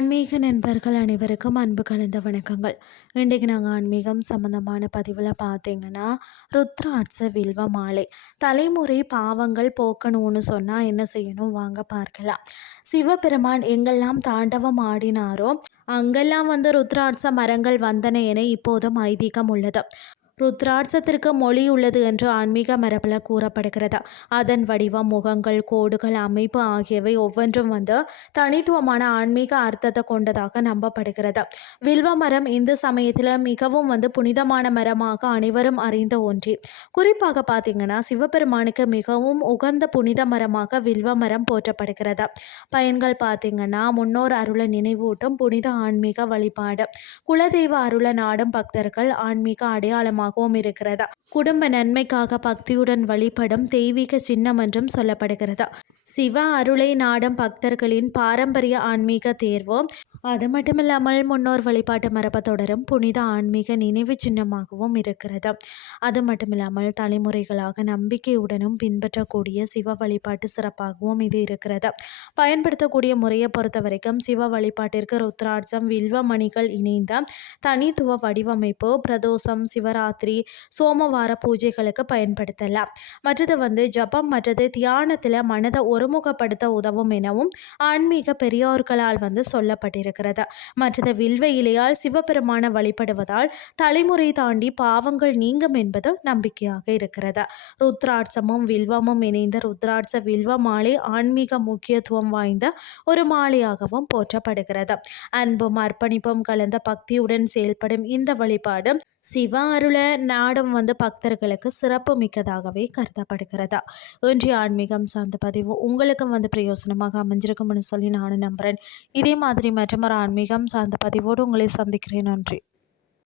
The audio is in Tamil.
ஆன்மீக நண்பர்கள் அனைவருக்கும் அன்பு கலந்த வணக்கங்கள். இன்றைக்கு நாங்கள் ஆன்மீகம் சம்மந்தமான பதிவில் பார்த்தீங்கன்னா, ருத்ராட்ச வில்வ மாலை தலைமுறை பாவங்கள் போக்கணும்னு சொன்னால் என்ன செய்யணும் வாங்க பார்க்கலாம். சிவபெருமான் எங்கெல்லாம் தாண்டவம் ஆடினாரோ அங்கெல்லாம் ருத்ராட்ச மரங்கள் வந்தன என இப்போதும் ஐதீகம் உள்ளது. ருத்ராட்சத்திற்கு மொழி உள்ளது என்று ஆன்மீக மரபில் கூறப்படுகிறது. அதன் வடிவம், முகங்கள், கோடுகள், அமைப்பு ஆகியவை ஒவ்வொன்றும் தனித்துவமான ஆன்மீக அர்த்தத்தை கொண்டதாக நம்பப்படுகிறது. வில்வ மரம் இந்து சமயத்தில் மிகவும் புனிதமான மரமாக அனைவரும் அறிந்த ஒன்றே. குறிப்பாக பார்த்தீங்கன்னா, சிவபெருமானுக்கு மிகவும் உகந்த புனித மரமாக வில்வ மரம் போற்றப்படுகிறது. பயன்கள் பார்த்தீங்கன்னா, முன்னோர் அருளை நினைவூட்டும் புனித ஆன்மீக வழிபாடு, குலதெய்வ அருளை நாடும் பக்தர்கள் ஆன்மீக அடையாளமாக இருக்கிறது. குடும்ப நன்மைக்காக பக்தியுடன் வழிபடும் தெய்வீக சின்னம் என்றும் சொல்லப்படுகிறது. சிவ அருளை நாடும் பக்தர்களின் பாரம்பரிய ஆன்மீக தேர்வு. அது மட்டுமில்லாமல் முன்னோர் வழிபாட்டு மரபை தொடரும் புனித ஆன்மீக நினைவு சின்னமாகவும் இருக்கிறது. அது மட்டுமில்லாமல் தலைமுறைகளாக நம்பிக்கையுடனும் பின்பற்றக்கூடிய சிவ வழிபாட்டு சிறப்பாகவும் இது இருக்கிறது. பயன்படுத்தக்கூடிய முறையை பொறுத்த வரைக்கும் சிவ வழிபாட்டிற்கு ருத்ராட்சம், வில்வ மணிகள் இணைந்த தனித்துவ வடிவமைப்பு, பிரதோஷம், சிவராத்திரி, சோமவார பூஜைகளுக்கு பயன்படுத்தலாம். மற்றது ஜபம் மற்றது தியானத்தில் மனதை ஒருமுகப்படுத்த உதவும் எனவும் ஆன்மீக பெரியோர்களால் சொல்லப்பட்டிருக்கிறது. மற்றது வில்வ இலையால் சிவபெருமான வழிபடுவதால் தலைமுறை தாண்டி பாவங்கள் நீங்கும் என்பது நம்பிக்கையாக இருக்கிறது. ருத்ராட்சமும் வில்வமும் இணைந்த ருத்ராட்ச வில்வ மாலை ஆன்மீக முக்கியத்துவம் வாய்ந்த ஒரு மாலையாகவும் போற்றப்படுகிறது. அன்பும் அர்ப்பணிப்பும் கலந்த பக்தியுடன் செயல்படும் இந்த வழிபாடு சிவ அருள நாடும் பக்தர்களுக்கு சிறப்பு மிக்கதாகவே கருதப்படுகிறது. இன்றைய ஆன்மீகம் சார்ந்த பதிவு உங்களுக்கும் பிரயோசனமாக அமைஞ்சிருக்கும்னு சொல்லி நானும் நம்புகிறேன். இதே மாதிரி மற்றொரு ஆன்மீகம் சார்ந்த பதிவோடு உங்களை சந்திக்கிறேன். நன்றி.